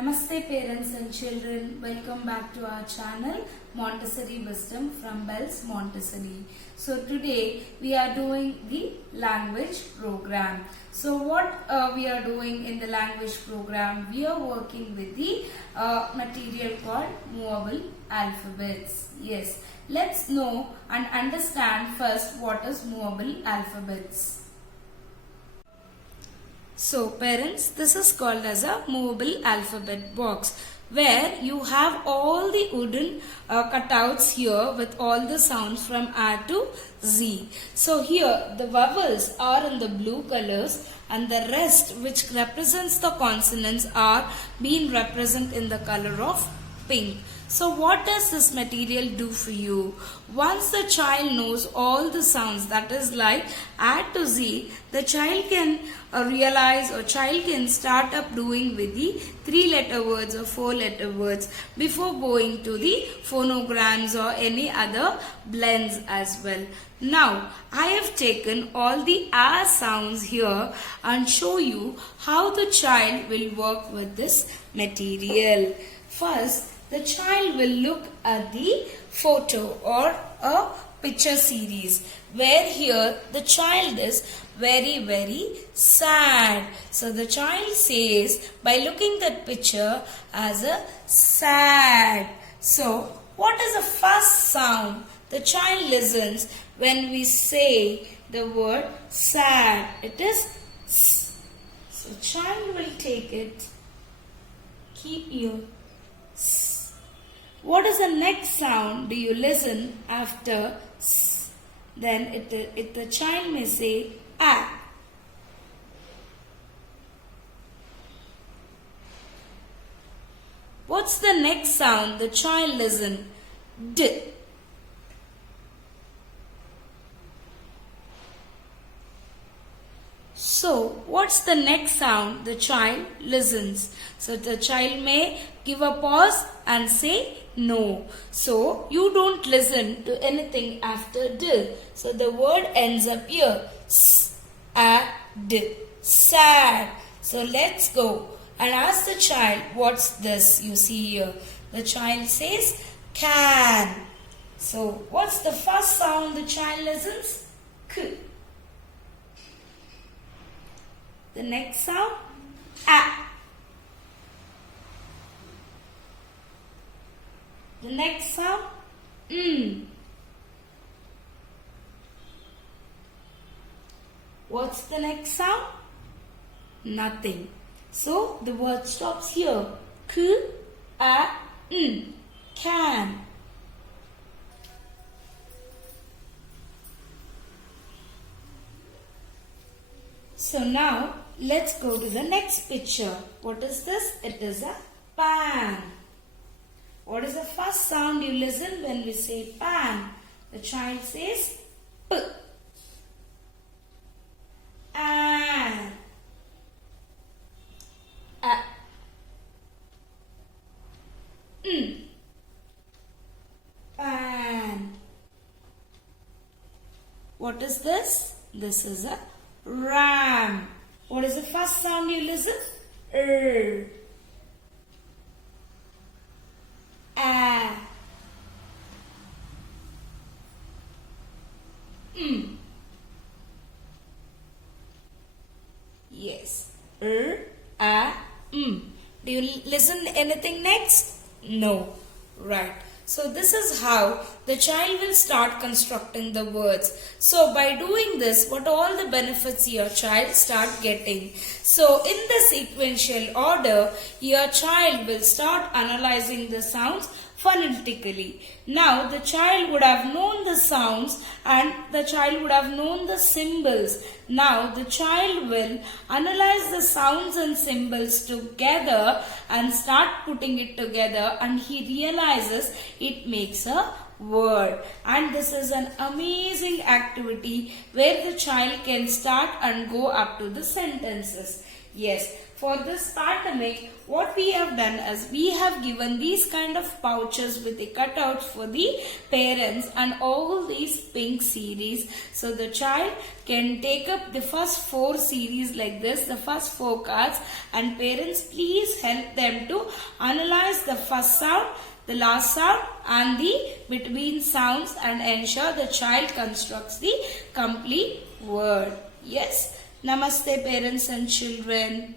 Namaste parents and children, welcome back to our channel Montessori Wisdom from Bells Montessori. So today we are doing the language program. So what we are doing in the language program, we are working with the material called movable alphabets. Yes, let's know and understand first what is movable alphabets. So parents, this is called as a movable alphabet box where you have all the wooden cutouts here with all the sounds from A to Z. So here the vowels are in the blue colors and the rest which represents the consonants are being represented in the color of pink. So what does this material do for you? Once the child knows all the sounds, that is like A to Z, the child can realize or child can start up doing with the 3-letter words or 4-letter words before going to the phonograms or any other blends as well. Now, I have taken all the A sounds here and show you how the child will work with this material. First, the child will look at the photo or a picture series where here the child is very sad. So the child says by looking that picture as a sad. So what is the first sound the child listens when we say the word sad? It is S. So child will take it, keep your S. What is the next sound do you listen after S? Then the child may say A. What's the next sound the child listen? D. So, what's the next sound the child listens? So, the child may give a pause and say no. So, you don't listen to anything after D. So, the word ends up here. S, A, D. Sad. So, let's go and ask the child, what's this you see here? The child says can. So, what's the first sound the child listens? K. The next sound, A. The next sound, What's the next sound? Nothing. So the word stops here. K, A, N. Can. So now let's go to the next picture. What is this? It is a pan. What is the first sound you listen when we say pan? The child says P. An. A. N. Pan. What is this? This is a ram. What is the first sound you listen? R. A. Yes. R, A, Do you listen anything next? No. Right. So this is how the child will start constructing the words. So by doing this, what all the benefits your child start getting? So in the sequential order, your child will start analyzing the sounds phonetically. Now the child would have known the sounds and the child would have known the symbols. Now the child will analyze the sounds and symbols together and start putting it together, and he realizes it makes a word. And this is an amazing activity where the child can start and go up to the sentences. Yes, for this pandemic, what we have done is we have given these kind of pouches with the cutouts for the parents and all these pink series. So the child can take up the first 4 series like this, the first 4 cards, and parents please help them to analyze the first sound, the last sound and the between sounds and ensure the child constructs the complete word. Yes. Namaste parents and children.